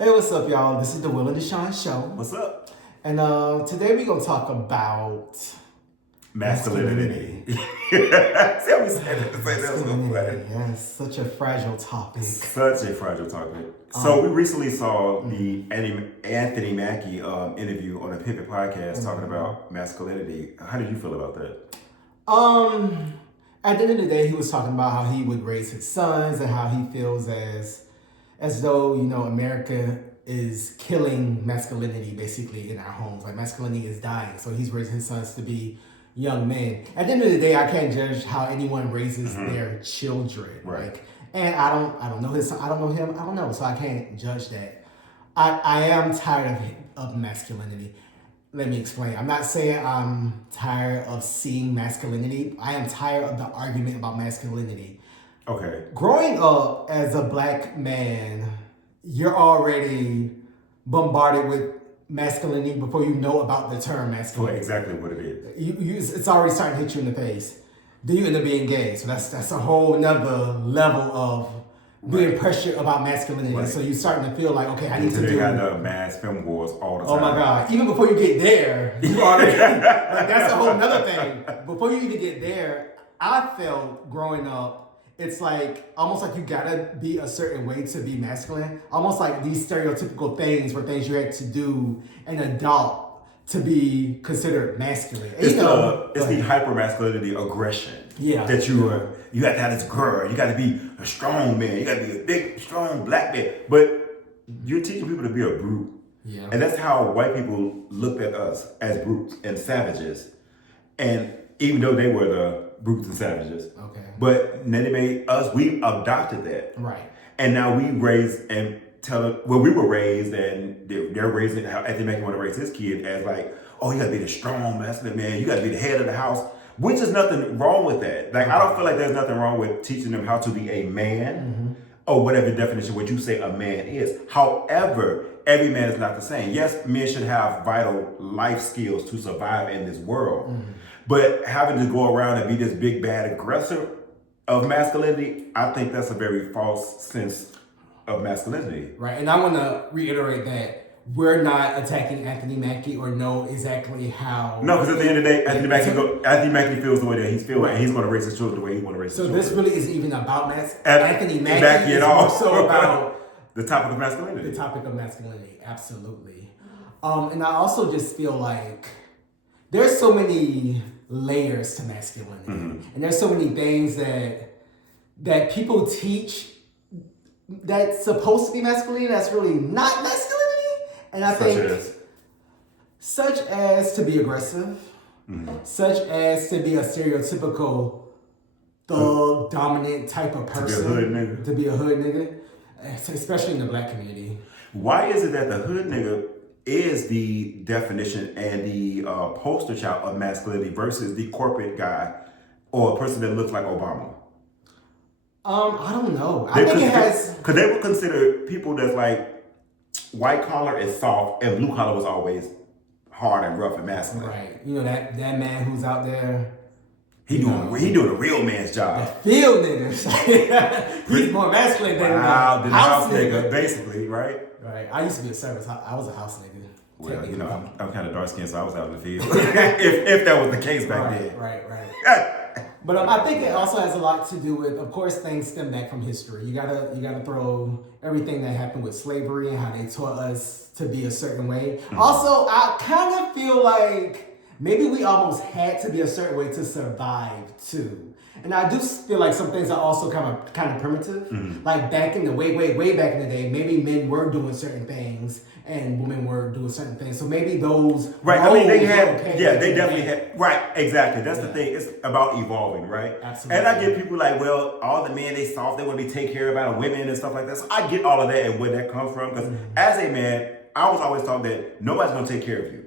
Hey, what's up, y'all? This is the Will and Deshaun Show. What's up? And today we're going to talk about masculinity. See how we said it? That was so funny. Yes, such a fragile topic. Such a fragile topic. So we recently saw the Anthony Mackie interview on the Pivot podcast talking about masculinity. How did you feel about that? At the end of the day, he was talking about how he would raise his sons and how he feels as though, America is killing masculinity basically in our homes. Like masculinity is dying. So he's raising his sons to be young men. At the end of the day, I can't judge how anyone raises their children. Right. Like, and I don't know his son, I don't know him, I don't know. So I can't judge that. I am tired of masculinity. Let me explain. I'm not saying I'm tired of seeing masculinity. I am tired of the argument about masculinity. Okay. Growing up as a black man, you're already bombarded with masculinity before you know about the term masculinity. Exactly what it is. It's already starting to hit you in the face. Then you end up being gay. So that's a whole nother level of being pressured about masculinity. Right. So you're starting to feel like, okay, I need to do... They got the mass film wars all the time. Oh my God. Even before you get there, you already... like, that's a whole nother thing. Before you even get there, I felt growing up, it's like, almost like you gotta be a certain way to be masculine. Almost like these stereotypical things were things you had to do an adult to be considered masculine. It's the hyper masculinity aggression. Yeah. That you have to have this girl. You got to be a strong man. You got to be a big, strong black man. But you're teaching people to be a brute. Yeah. And that's how white people looked at us as brutes and savages. And even though they were the brutes and savages. Okay. But then they made us, we adopted that. Right. And now we raise and we were raised and they're raising how Anthony Mackie want to raise his kid as like, oh, you got to be the strong masculine man. You got to be the head of the house, which is nothing wrong with that. Like, I don't feel like there's nothing wrong with teaching them how to be a man or whatever definition, what you say a man is. However, every man is not the same. Yes, men should have vital life skills to survive in this world. But having to go around and be this big, bad aggressor of masculinity, I think that's a very false sense of masculinity. Right. And I want to reiterate that we're not attacking Anthony Mackie or know exactly how. No, because at the end of the day, Anthony Mackie feels the way that he's feeling, and he's going to raise his children the way he want to raise his children. So this really isn't even about Anthony Mackie. Mackie at all. It's more so about the topic of masculinity. The topic of masculinity, absolutely. And I also just feel like there's so many layers to masculinity, and there's so many things that people teach that's supposed to be masculinity that's really not masculinity. And I think such as to be aggressive, such as to be a stereotypical thug, dominant type of person, to be a hood nigga, especially in the black community. Why is it that the hood nigga is the definition and the poster child of masculinity versus the corporate guy or a person that looks like Obama? I don't know. I think it has... Because they would consider people that's like, white collar is soft and blue collar was always hard and rough and masculine. Right. You know, that man who's out there... He doing a real man's job. The field niggas. He's more masculine than the house nigga. Basically, right? Right. I used to be a service. I was a house nigga. Well, I'm kind of dark skinned, so I was out in the field. if that was the case back then. Right. But I think it also has a lot to do with, of course, things stem back from history. You gotta throw everything that happened with slavery and how they taught us to be a certain way. Also, I kind of feel like maybe we almost had to be a certain way to survive too. And I do feel like some things are also kind of primitive. Like back in the way back in the day, maybe men were doing certain things and women were doing certain things. So maybe those they definitely had. Right, exactly. That's the thing. It's about evolving, right? Absolutely. And I get people like, well, all the men, they soft, they want to be take care about women and stuff like that. So I get all of that and where that comes from. Because as a man, I was always taught that nobody's going to take care of you.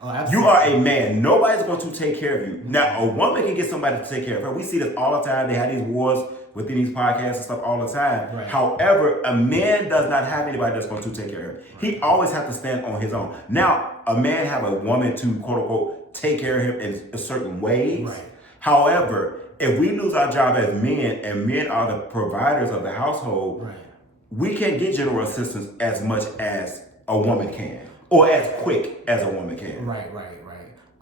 Oh, you are a man. Nobody's going to take care of you. Now, a woman can get somebody to take care of her. We see this all the time. They have these wars within these podcasts and stuff all the time. Right. However, a man does not have anybody that's going to take care of him. He always has to stand on his own. Now, a man have a woman to, quote unquote, take care of him in a certain ways. Right. However, if we lose our job as men and men are the providers of the household, right. we can't get general assistance as much as a woman can, or as quick as a woman can. Right.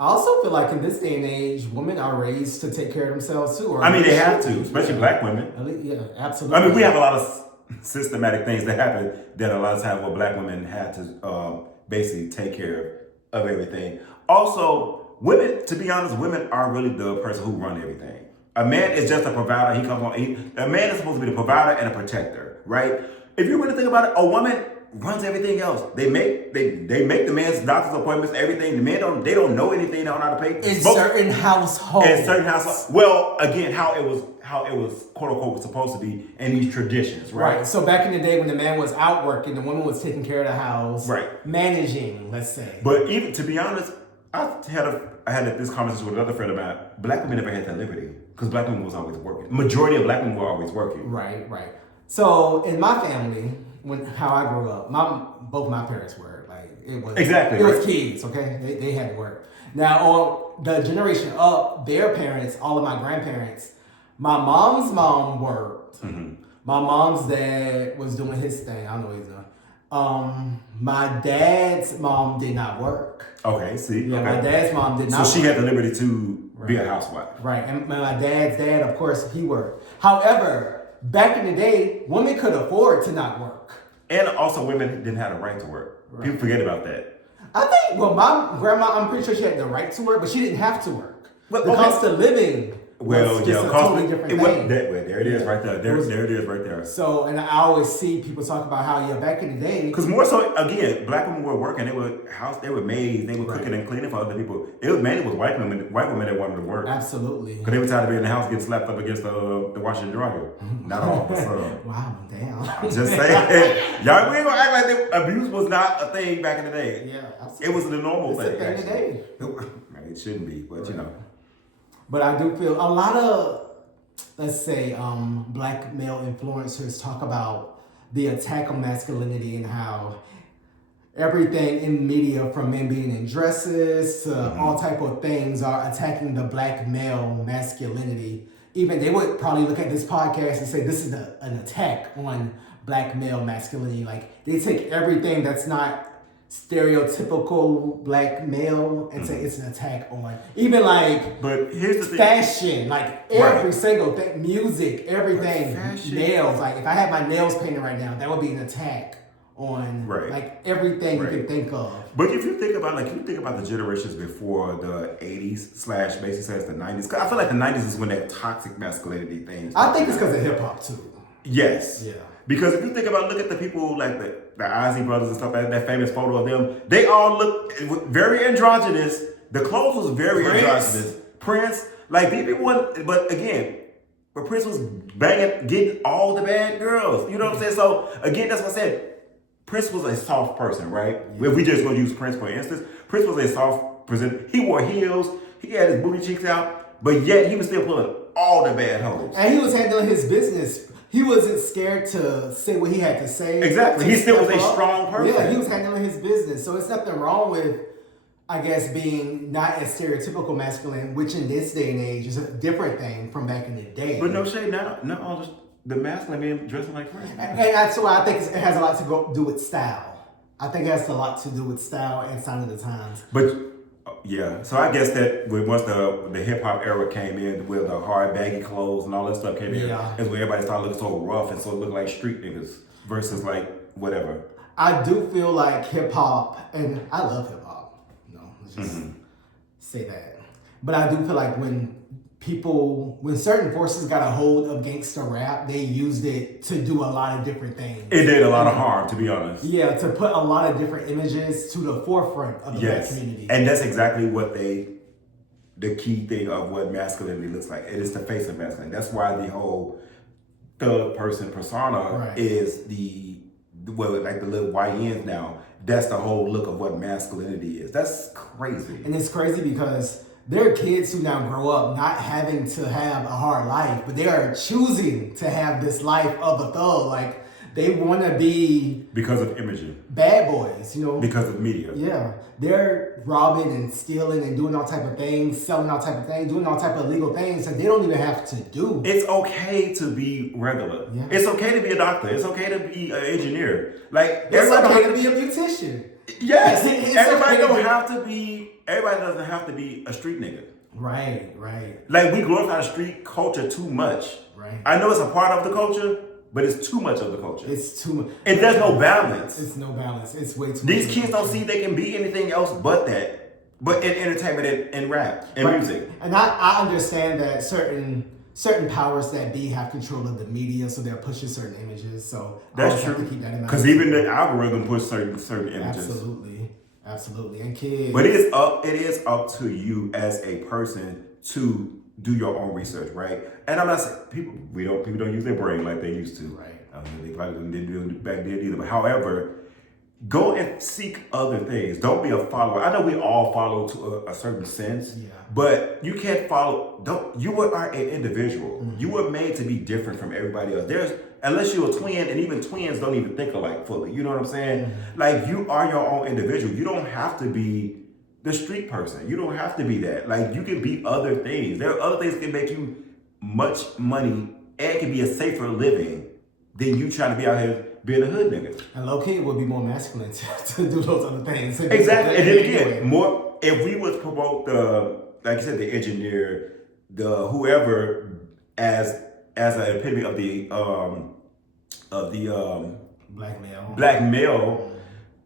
I also feel like in this day and age, women are raised to take care of themselves too. I mean, they have to, especially black women. Yeah, absolutely. I mean, we have a lot of systematic things that happen that a lot of times where black women have to basically take care of everything. Also, women, to be honest, women are really the person who run everything. A man is just a provider. A man is supposed to be the provider and a protector, right? If you really think about it, a woman runs everything else. They make the man's doctor's appointments, everything. The men don't know anything. They don't know how to pay. In certain households. Well, again, how it was quote unquote supposed to be in these traditions, right? So back in the day when the man was out working, the woman was taking care of the house, right? Managing, let's say. But even to be honest, I had this conversation with another friend about black women never had that liberty because black women was always working. Majority of black women were always working. Right. So in my family, how I grew up, both my parents were it was kids, okay? They had to work. Now on the generation up, their parents, all of my grandparents, my mom's mom worked. Mm-hmm. My mom's dad was doing his thing. I don't know what he's doing. My dad's mom did not work. Okay, see. Yeah, okay. My dad's mom did not So she work. had the liberty to be a housewife. Right, and my dad's dad, of course, he worked. However, back in the day, women could afford to not work. And also women didn't have the right to work. Right. People forget about that. I think, my grandma, I'm pretty sure she had the right to work, but she didn't have to work. But the cost of living was just a totally different thing. There it is right there. There it is right there. So, and I always see people talk about how, back in the day. Because more so, again, black women were working. They were maids. They were cooking and cleaning for other people. It was mainly white women that wanted to work. Absolutely. Because they were tired of being in the house getting slapped up against the washer and dryer. Not all, but some. Wow, damn. I'm just saying. Y'all, we ain't gonna act like abuse was not a thing back in the day. Yeah, absolutely. It was the normal thing. It's a thing today. It shouldn't be, but But I do feel a lot of, let's say, black male influencers talk about the attack on masculinity and how everything in media, from men being in dresses to all type of things, are attacking the black male masculinity. Even they would probably look at this podcast and say this is an attack on black male masculinity. Like they take everything that's not stereotypical black male and say it's an attack on even but here's the thing. Fashion, like every single thing, music, everything, nails. Like if I had my nails painted right now, that would be an attack on like everything you can think of. But if you think about the generations before the 80s / basically the 90s, because I feel like the 90s is when that toxic masculinity thing. I think it's because of hip hop too. Yes. Yeah. Because if you think about, look at the people like the Ozzy brothers and stuff, that famous photo of them, they all look very androgynous. The clothes was very androgynous. Prince, like but Prince was getting all the bad girls. You know what I'm saying? So again, that's what I said. Prince was a soft person, right? Yeah. If we just gonna use Prince for instance, Prince was a soft person. He wore heels. He had his booty cheeks out, but yet he was still pulling all the bad hoes. And he was handling his business. He wasn't scared to say what he had to say. Exactly. He still was a strong person. Yeah, he was handling his business. So it's nothing wrong with, I guess, being not as stereotypical masculine, which in this day and age is a different thing from back in the day. But no shade, not all the masculine men dressing like Prince. And that's why I think it has a lot to do with style. I think it has a lot to do with style and sign of the times. But yeah, so I guess that once the hip hop era came in with the hard baggy clothes and all that stuff came in, is where everybody started looking so rough and so looking like street niggas versus like whatever. I do feel like hip hop, and I love hip hop. Let's just say that. But I do feel like when certain forces got a hold of gangsta rap, they used it to do a lot of different things. It did a lot of harm, to be honest. Yeah, to put a lot of different images to the forefront of the black community. And that's exactly what the key thing of what masculinity looks like. It is the face of masculinity. That's why the whole third person persona is like the little YNs now. That's the whole look of what masculinity is. That's crazy. And it's crazy because there are kids who now grow up not having to have a hard life, but they are choosing to have this life of a thug. Like They want to be because of imaging, bad boys, you know. because of media. Yeah, they're robbing and stealing and doing all type of things, selling all type of things, doing all type of illegal things that they don't even have to do. It's okay to be regular. Yeah. It's okay to be a doctor. It's okay to be an engineer. Like it's okay to be a beautician. Yes, everybody don't have to be. Everybody doesn't have to be a street nigga. Right. Like we glorify the street culture too much. Right. I know it's a part of the culture, but it's too much of the culture. It's too much. And there's no balance. It's no balance. It's way too much. These kids don't see they can be anything else but that. But in entertainment and rap and music. And I understand that certain powers that be have control of the media, so they're pushing certain images. So that's true. Have to keep that in mind. Because even the algorithm puts certain images. Absolutely. And kids. But it is up to you as a person to do your own research, right? And I'm not saying people don't use their brain like they used to. Right. They probably didn't do it back then either. But however, go and seek other things. Don't be a follower. I know we all follow to a certain sense, but you can't follow. You are an individual. Mm-hmm. You were made to be different from everybody else. Unless you're a twin, and even twins don't even think alike fully. You know what I'm saying? Mm-hmm. Like you are your own individual. You don't have to be the street person. You don't have to be that. Like you can be other things. There are other things that can make you much money and can be a safer living than you trying to be out here being a hood nigga. And low key would be more masculine to do those other things. Exactly. And then again, more if we would promote like you said, the engineer, the whoever as an epitome of the black male,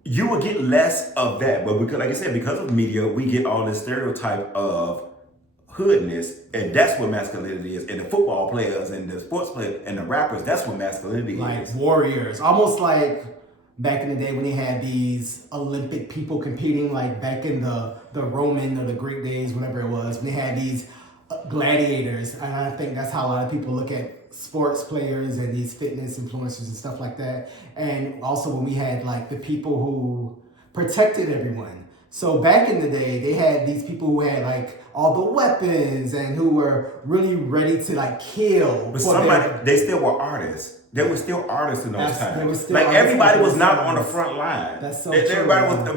you would get less of that. But because, like I said, because of media, we get all this stereotype of hoodness, and that's what masculinity is. And the football players and the sports players and the rappers, that's what masculinity is. Like warriors, almost like back in the day when they had these Olympic people competing, like back in the Roman or the Greek days, whatever it was, when they had these gladiators. And I think that's how a lot of people look at sports players and these fitness influencers and stuff like that. And also when we had like the people who protected everyone. So back in the day, they had these people who had like all the weapons and who were really ready to like kill. But they still were artists. There were still artists in those times. Like everybody was not on the front line. That's so true.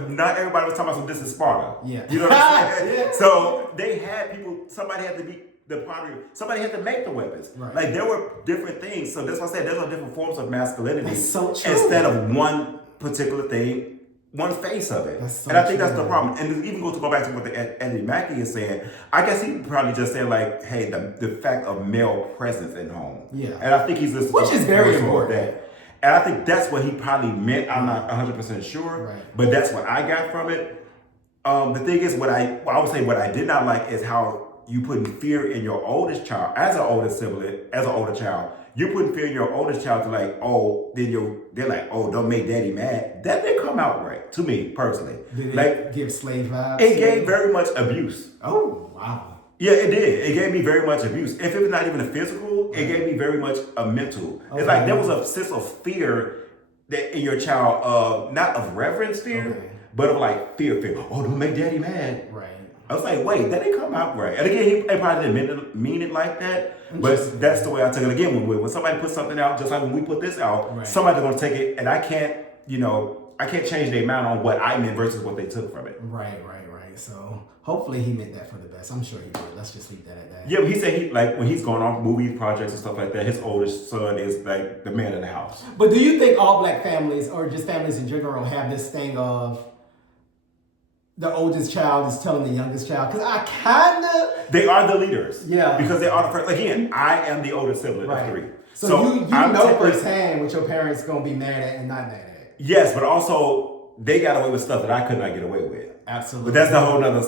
Not everybody was talking about this is Sparta. Yeah. You know what I'm saying? Yeah. So they had people, somebody had to be the pottery, somebody had to make the weapons. Right. Like there were different things. So that's why I said there's all different forms of masculinity. That's so true. Instead of one particular thing, one face of it. So and I think that's the problem. And even go back to what Anthony Mackie is saying, I guess he probably just said like, hey, the fact of male presence in home. Yeah. And I think he's listening which is very important. That. And I think that's what he probably meant. I'm not 100% sure. Right. But that's what I got from it. The thing is, what I did not like is how you putting fear in your oldest child, as an older sibling, as an older child. You're putting fear in your oldest child to like, they're like, don't make daddy mad. That didn't come out right to me personally. Did it give slave vibes? It gave very much abuse. Oh, wow. Yeah, it did. It gave me very much abuse. If it's not even a physical, it gave me very much a mental. Okay. It's like there was a sense of fear that in your child, not of reverence fear, but of like fear. Oh, don't make daddy mad. Right. I was like, wait, that didn't come out right. And again, he probably didn't mean it like that, but that's the way I took it. Again, when somebody puts something out, just like when we put this out, somebody's gonna take it, and I can't change their mind on what I meant versus what they took from it. Right. So hopefully he meant that for the best. I'm sure he did. Let's just leave that at that. Yeah, but he said when he's going off movies, projects and stuff like that, his oldest son is like the man of the house. But do you think all black families, or just families in general, have this thing of the oldest child is telling the youngest child? Because I kind of... They are the leaders. Yeah. Because they are the first. Again, I am the oldest sibling of three. So you know firsthand what your parents going to be mad at and not mad at. Yes, but also they got away with stuff that I could not get away with. Absolutely. But that's a whole nother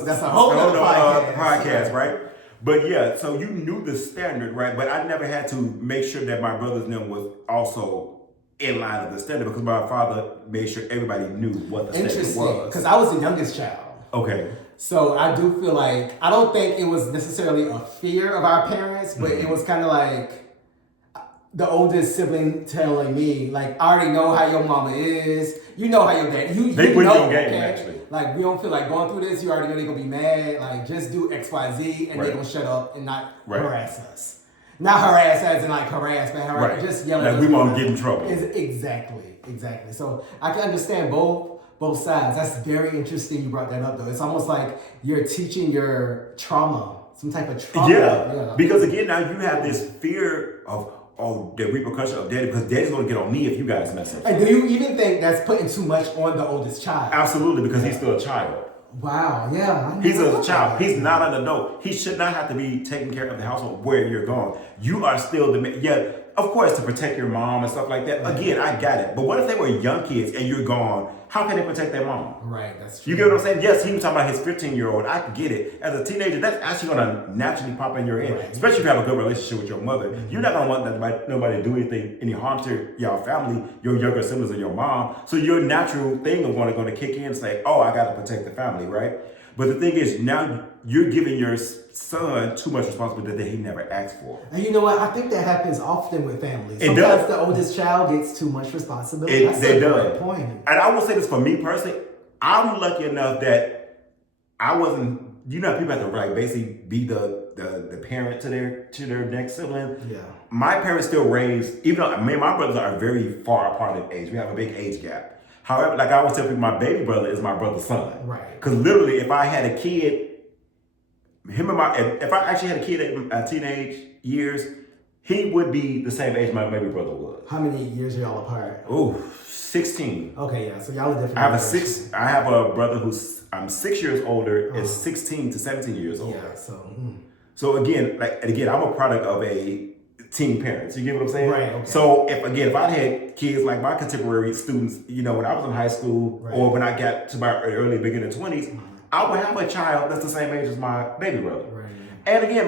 podcast, right? But yeah, so you knew the standard, right? But I never had to make sure that my brother's name was also in line of the standard because my father made sure everybody knew what the standard was. Because I was the youngest child. Okay. So I do feel like, I don't think it was necessarily a fear of our parents, but it was kind of like the oldest sibling telling me, like, I already know how your mama is. You know how your dad, they put you on game, actually. Like, we don't feel like going through this. You already know they're going to be mad. Like, just do X, Y, Z, and they're going to shut up and not harass us. Not harass as in like harassment, Right. just yelling. Like we won't get in trouble. Exactly. So I can understand both sides. That's very interesting you brought that up though. It's almost like you're teaching your trauma, some type of trauma. Yeah. Because again, now you have this fear of the repercussion of daddy, because daddy's gonna get on me if you guys mess up. And do you even think that's putting too much on the oldest child? Absolutely, because he's still a child. Wow, yeah. He's a child. He's not an adult. He should not have to be taking care of the household where you're going. You are still of course, to protect your mom and stuff like that. Again, I got it. But what if they were young kids and you're gone? How can they protect their mom? Right, that's true. You get what I'm saying? Yes, he was talking about his 15-year-old. I can get it. As a teenager, that's actually going to naturally pop in your head, especially if you have a good relationship with your mother. Mm-hmm. You're not going to want nobody to do any harm to your family, your younger siblings, or your mom. So your natural thing is going to kick in and say, oh, I got to protect the family, right? But the thing is, now you're giving your son too much responsibility that he never asked for. And you know what? I think that happens often with families. It Sometimes does. The oldest child gets too much responsibility. That's It a does. great point. And I will say this for me personally, I'm lucky enough that I wasn't, people have to like basically be the parent to their next sibling. Yeah. My parents still raised, even though me and my brothers are very far apart in age. We have a big age gap. However, like I always tell people, my baby brother is my brother's son. Right. Because literally, if I had a kid, if I actually had a kid at teenage years, he would be the same age my baby brother was. How many years are y'all apart? Oh, 16. Okay, yeah. So y'all are different. I have a brother who's 6 years older, is 16 to 17 years older. Yeah. So again, I'm a product of a teen parents. You get what I'm saying? Right. Okay. So if I had kids like my contemporary students, when I was in high school or when I got to my early beginning 20s, I would have a child that's the same age as my baby brother. Right. And again,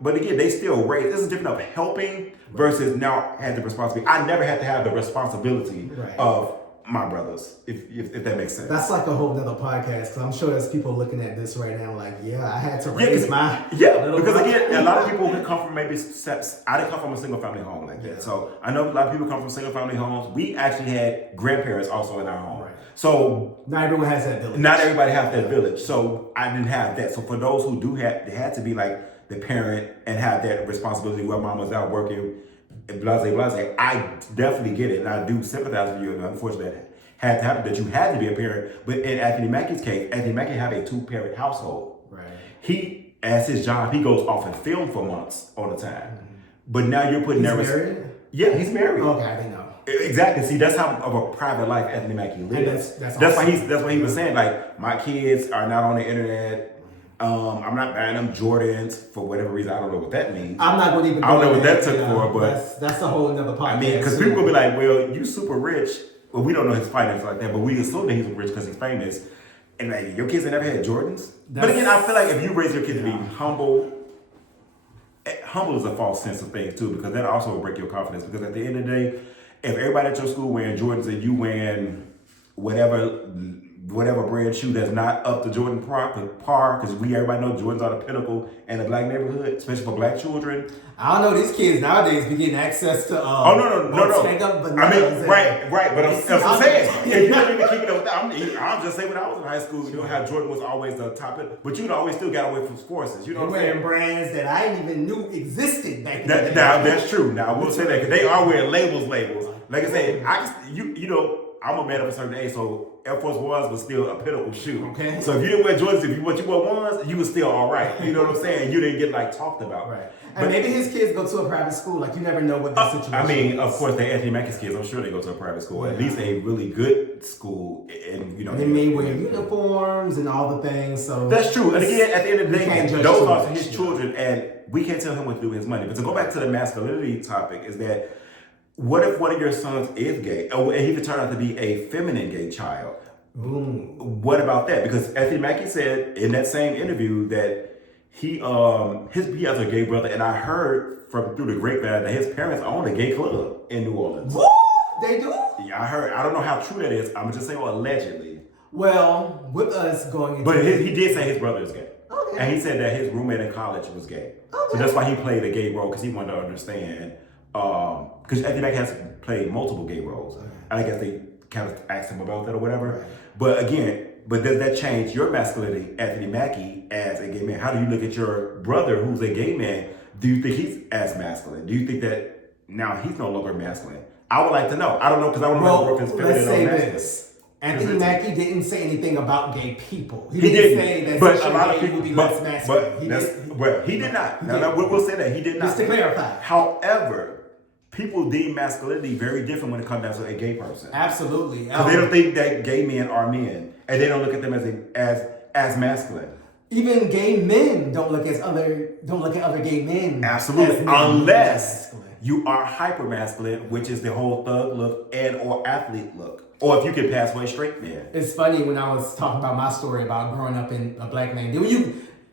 but again, they still raise. This is different of helping versus now had the responsibility. I never had to have the responsibility of my brothers, if that makes sense. That's like a whole nother podcast, because I'm sure there's people looking at this right now like, I had to raise my little because brother. again, a lot of people who come from I didn't come from a single family home like that. So I know a lot of people come from single family homes. We actually had grandparents also in our home. Right. So not everyone has that village. Not everybody has that village. So I didn't have that. So for those who do they had to be like the parent and have that responsibility where mom was out working, blase. I definitely get it, and I do sympathize with you. And unfortunately, that had to happen, that you had to be a parent. But in Anthony Mackie's case, Anthony Mackie have a 2-parent household. Right. He, as his job, he goes off and film for months all the time. Mm-hmm. But now you're putting He's married? Yeah, he's married. Okay, I didn't know. Exactly. See, that's how of a private life Anthony Mackie lives. That's why he was saying, like, my kids are not on the internet. I'm not buying them Jordans for whatever reason. I don't know what that means. I'm not going to even. I don't know what that took for, but that's a whole another podcast. I mean, because people will be like, "Well, you super rich." Well, we don't know his finances like that, but we assume that he's rich because he's famous. And like, your kids have never had Jordans. But again, I feel like if you raise your kids to be humble is a false sense of things too, because that also will break your confidence. Because at the end of the day, if everybody at your school wearing Jordans and you wearing whatever brand shoe that's not up to Jordan par, because everybody know Jordans are the pinnacle in the black neighborhood, especially for black children. I don't know, these kids nowadays be getting access to no. I mean, right, but I'm saying, if you don't even keep it up, I'll just say when I was in high school, you know how Jordan was always the top, but you'd always still got away from sports. You know what I'm saying? Wearing brands that I didn't even knew existed back in the day. Now, that's true. Now, I will say that, because they are wearing labels. Like I said, I'm a man of a certain age, so Air Force Ones was still a pinnacle shoe. Okay. So if you didn't wear Jordans, if you wore ones, you was still all right. You know what I'm saying? You didn't get talked about. Right. And maybe his kids go to a private school. Like, you never know what the situation is. I mean, of course, they're Anthony Mackie's kids. I'm sure they go to a private school, at least a really good school. And they may wear uniforms and all the things. So that's true. And again, at the end of the day, those are his children, and we can't tell him what to do with his money. But to go back to the masculinity topic, is that what if one of your sons is gay, and he could turn out to be a feminine gay child? What about that? Because Anthony Mackie said in that same interview that he has a gay brother, and I heard through the grapevine that his parents own a gay club in New Orleans. What? They do? Yeah, I heard. I don't know how true that is. I'm just saying, allegedly. Well, with us going into... But he did say his brother is gay. Okay. And he said that his roommate in college was gay. Okay. So that's why he played a gay role, because he wanted to understand. Because Anthony Mackie has played multiple gay roles. Okay. I guess they kind of asked him about that or whatever. Right. But again, but does that change your masculinity, Anthony Mackie, as a gay man? How do you look at your brother who's a gay man? Do you think he's as masculine? Do you think that now he's no longer masculine? I would like to know. I don't know because I don't know if his feminine let's say or masculine. this. Anthony Mackie didn't say anything about gay people. He didn't say that but a lot of people would be less masculine. But he did not. Now, we'll say that he did not. Just to clarify. However, people deem masculinity very different when it comes down to a gay person. Absolutely. Because they don't think that gay men are men, and they don't look at them as masculine. Even gay men don't look at other gay men. Absolutely, unless you are hyper masculine, which is the whole thug look and or athlete look. Or if you can pass for a straight man. It's funny when I was talking about my story about growing up in a black man.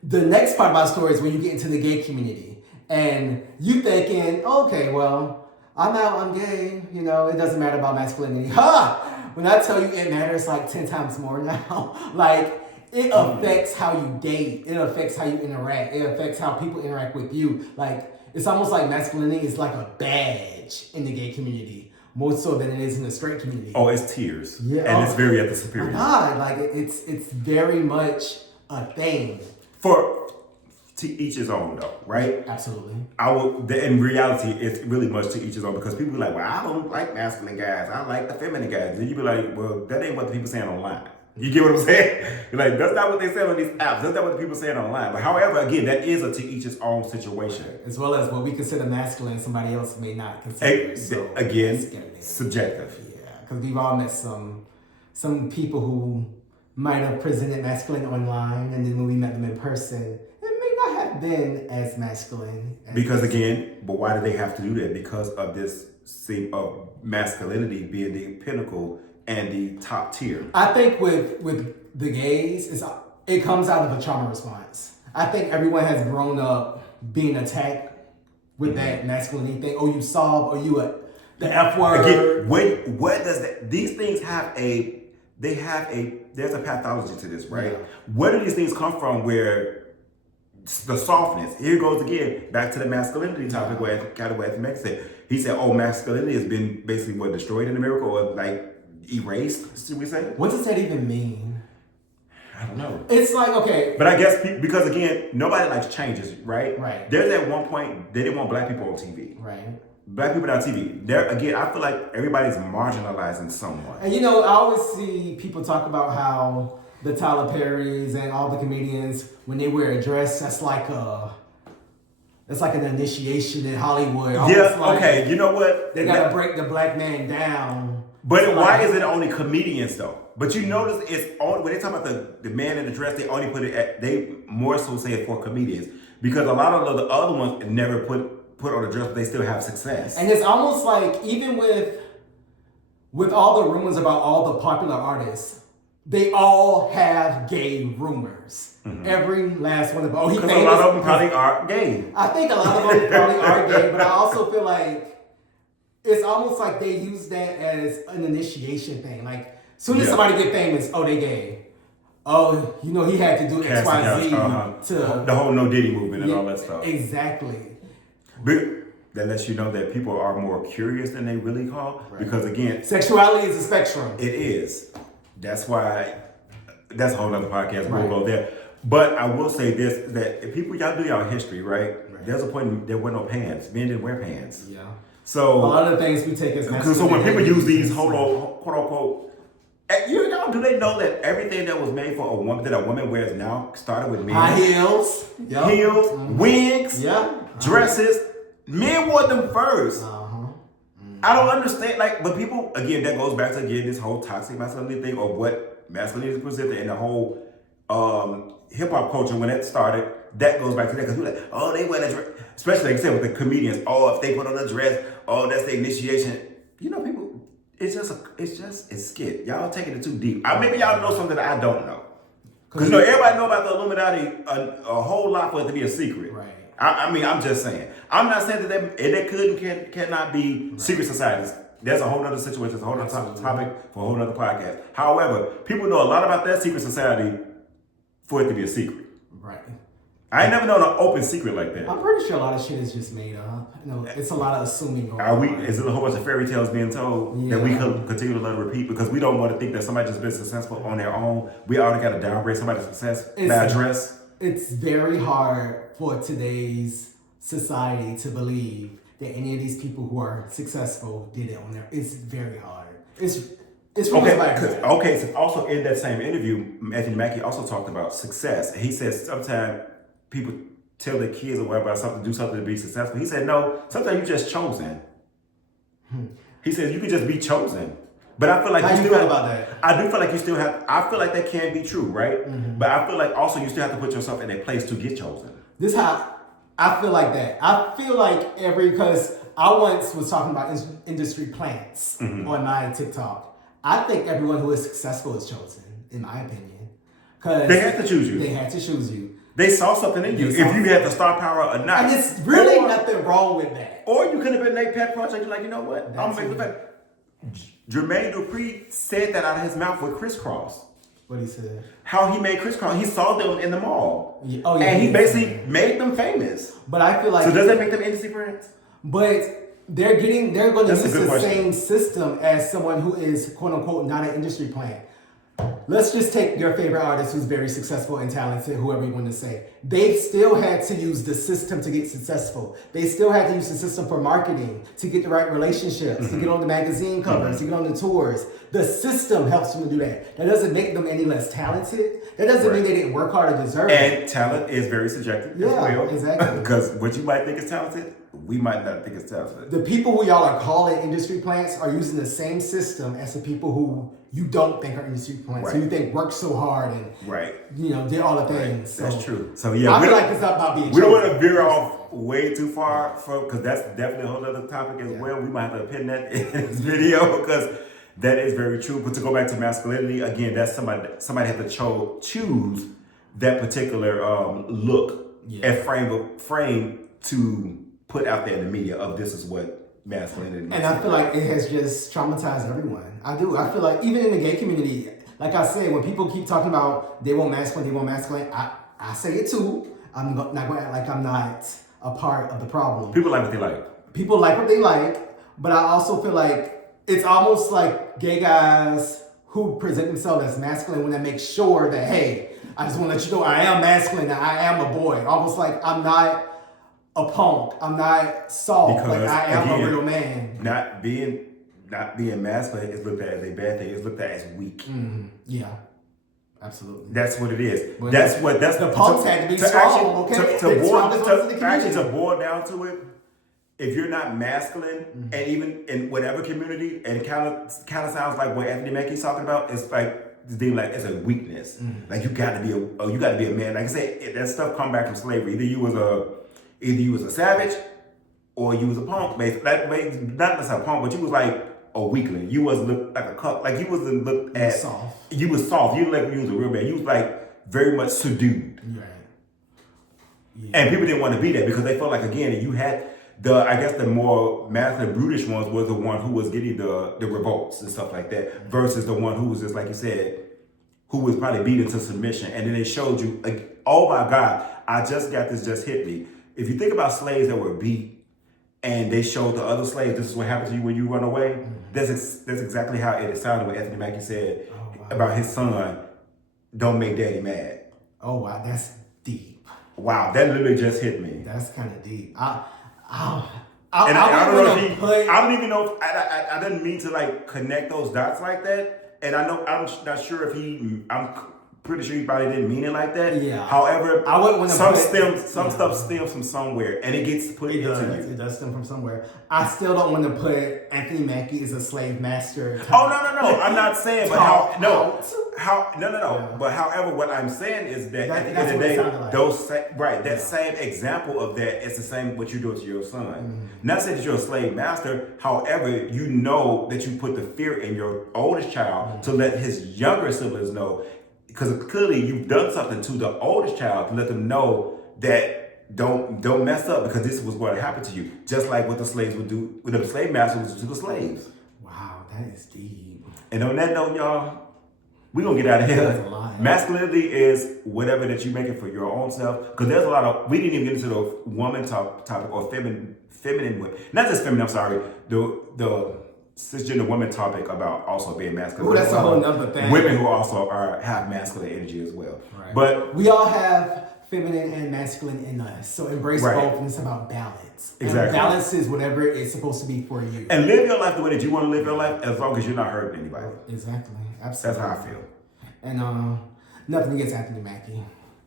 The next part of my story is when you get into the gay community and you thinking, okay, well, I'm out, I'm gay. You know, it doesn't matter about masculinity. Ha! When I tell you it matters like 10 times more now. Like, it affects how you date. It affects how you interact. It affects how people interact with you. Like, it's almost like masculinity is like a badge in the gay community. More so than it is in the straight community. Oh, it's tiers. Yeah. And it's very at the superior. My God, like it's very much a thing. To each his own though, right? Absolutely. In reality, it's really much to each his own because people be like, well, I don't like masculine guys. I like the feminine guys. Then you be like, well, that ain't what the people saying online. You get what I'm saying? You're like, that's not what they say on these apps. That's not what the people saying online. But however, again, that is a to each his own situation. As well as what we consider masculine, somebody else may not consider. So again, subjective. Yeah, because we've all met some people who might have presented masculine online, and then when we met them in person, it may not have been as masculine. Because again, but why do they have to do that? Because of this thing of masculinity being the pinnacle and the top tier. I think with the gays, it comes out of a trauma response. I think everyone has grown up being attacked with that masculinity thing. Oh, you soft, or you the F word. Again, where does that? These things there's a pathology to this, right? Yeah. Where do these things come from? Where the softness? Here goes again back to the masculinity topic, where kind of what Anthony Mackie said. He said, "Oh, masculinity has been basically destroyed in America, or like." Erased, should we say? What does that even mean? I don't know. It's like, okay. But I guess because again, nobody likes changes, right? Right. There's at one point, they didn't want black people on TV. Right. Black people on TV. There again, I feel like everybody's marginalizing someone. And I always see people talk about how the Tyler Perrys and all the comedians, when they wear a dress, that's like an initiation in Hollywood. Yeah, like okay. You know what? They gotta break the black man down. But why is it only comedians though? But you notice it's only when they talk about the man in the dress, they only put it they more so say it for comedians because a lot of the other ones never put on a dress, but they still have success. And it's almost like even with all the rumors about all the popular artists, they all have gay rumors. Mm-hmm. Every last one of them. Because a lot of them probably are gay. I think a lot of them probably are gay, but I also feel like it's almost like they use that as an initiation thing. Like, soon as somebody get famous, oh, they gay. Oh, he had to do XYZ to... The whole No Diddy movement and all that stuff. Exactly. But that lets you know that people are more curious than they really call. Right. Because, again... Sexuality is a spectrum. It is. That's why... That's a whole other podcast. We'll go there. But I will say this, that if people, y'all do y'all history, right? There's a point there were no pants. Men didn't wear pants. Yeah. So a lot of the things we take as masculine. So when people use these quote unquote, y'all do they know that everything that was made for a woman that a woman wears now started with men? High heels, heels, wigs, dresses. Men wore them first. I don't understand. But people again, that goes back to this whole toxic masculinity thing, or what masculinity is presented in the whole hip hop culture when that started. That goes back to that because we're like, oh, they wear that dress. Especially like I said with the comedians. Oh, if they put on a dress, oh, that's the initiation. People, it's skit. Y'all taking it too deep. Maybe y'all know something that I don't know. Because everybody know about the Illuminati a whole lot for it to be a secret. Right. I'm just saying. I'm not saying that they cannot be secret societies. That's a whole other situation. It's a whole other topic for a whole other podcast. However, people know a lot about that secret society for it to be a secret. Right. I ain't never known an open secret like that. I'm pretty sure a lot of shit is just made up. It's a lot of assuming going on. Is it a whole bunch of fairy tales being told that we continue to let repeat because we don't want to think that somebody just been successful on their own? We already got to downgrade somebody's success by address. It's very hard for today's society to believe that any of these people who are successful did it on their. It's very hard. It's okay. So also in that same interview, Anthony Mackie also talked about success. He says sometimes people tell their kids or whatever do something to be successful. He said no. Sometimes you're just chosen. He says you can just be chosen. But I feel like how you feel about that? I do feel like you still have. I feel like that can be true, right? Mm-hmm. But I feel like also you still have to put yourself in a place to get chosen. This how I feel like that. I feel like because I once was talking about industry plants on my TikTok. I think everyone who is successful is chosen, in my opinion. Because they had to choose you. They had to choose you. They saw something in you. If you had the star power or not. And it's really nothing wrong with that. Or you could have been Nate Pet Project. You're like, you know what? I'm going to make the fact. Jermaine Dupri said that out of his mouth with Crisscross. What he said? How he made Crisscross. He saw them in the mall. Yeah. And he basically made them famous. But I feel like... So does that make them industry friends? But... They're going to use the same system as someone who is, quote unquote, not an industry plant. Let's just take your favorite artist who's very successful and talented, whoever you want to say. They still had to use the system to get successful. They still had to use the system for marketing, to get the right relationships, to get on the magazine covers, to get on the tours. The system helps them to do that. That doesn't make them any less talented. That doesn't mean they didn't work hard or deserve it. And talent is very subjective as well. Exactly. Because what you might think is talented, we might not think it's talented. The people who y'all are calling industry plants are using the same system as the people who you don't think are industry plants. Who you think work so hard and did all the things. So that's true. So yeah, I feel like it's not about being we don't want to veer off way too far because that's definitely a whole other topic as well. We might have to pin that in this video because that is very true. But to go back to masculinity, again, that's somebody had to choose that particular look and frame to put out there in the media of this is what masculinity is. And I feel like it has just traumatized everyone. I do. I feel like even in the gay community, like I said, when people keep talking about they want masculine, I say it too. I'm not going to act like I'm not a part of the problem. People like what they like. People like what they like, but I also feel like it's almost like gay guys who present themselves as masculine when they make sure that, hey, I just want to let you know I am masculine, that I am a boy. Almost like I'm not a punk. I'm not soft. Because, like I am a real man. Not being masculine is looked at as a bad thing. It's looked at as weak. Mm-hmm. Yeah, absolutely. That's what it is. But that's the punks had to be strong. To boil down to it, if you're not masculine, and even in whatever community, and it kind of sounds like what Anthony Mackie's talking about, it's like it's a weakness. Like you got to be a man. Like I said, that stuff come back from slavery. Either you was a savage or you was a punk. Basically, not necessarily a punk, but you was like a weakling. You was looked like a cuck. Like you wasn't looked at soft. You was soft. You didn't like you was a real man. You was like very much subdued. Right. Yeah. And people didn't want to be that because they felt like again you had the more masculine, brutish ones was the one who was getting the revolts and stuff like that, versus the one who was just like you said, who was probably beaten to submission. And then they showed you, like, oh my God, I just got this, just hit me. If you think about slaves that were beat and they showed the other slaves, this is what happened to you when you run away. That's exactly how it sounded when Anthony Mackie said about his son, don't make daddy mad. Oh wow, that's deep. Wow, that literally just hit me. That's kind of deep. I don't even know if I didn't mean to like connect those dots like that. And I know I'm not sure if I'm pretty sure he probably didn't mean it like that. Yeah. However, I wouldn't want to some stuff stems from somewhere and it gets put into you. It does stem from somewhere. I still don't want to put Anthony Mackie as a slave master. Oh no. I'm not saying but But however, what I'm saying is that at the end of the day, that same example of that is the same what you do to your son. Mm-hmm. Not saying that you're a slave master, however, you know that you put the fear in your oldest child to let his younger siblings know. Because clearly you've done something to the oldest child to let them know that don't mess up because this was what happened to you. Just like what the slaves would do, what the slave masters would do to the slaves. Wow, that is deep. And on that note, y'all, we're going to get out of here. That's a lot. Masculinity is whatever that you make it for your own self. Because there's a lot of, we didn't even get into the woman topic or feminine, not just feminine, I'm sorry, the cisgender woman topic about also being masculine. Oh, that's a whole nother thing. Women who also have masculine energy as well. Right. But we all have feminine and masculine in us. So embrace both, and it's about balance. Exactly. And balance is whatever it's supposed to be for you. And live your life the way that you want to live your life, as long as you're not hurting anybody. Exactly. Absolutely. That's how I feel. And nothing against Anthony Mackie.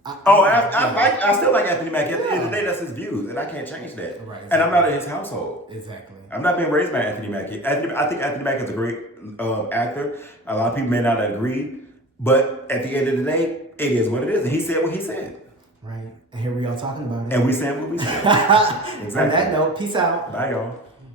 I still like Anthony Mackie. At the end of the day, that's his views, and I can't change that. Right, exactly. And I'm not in his household. Exactly. I'm not being raised by Anthony Mackie. I think Anthony Mackie is a great actor. A lot of people may not agree, but at the end of the day, it is what it is. And he said what he said. Right. And here we are talking about it. And we said what we said. Exactly. On that note, peace out. Bye, y'all.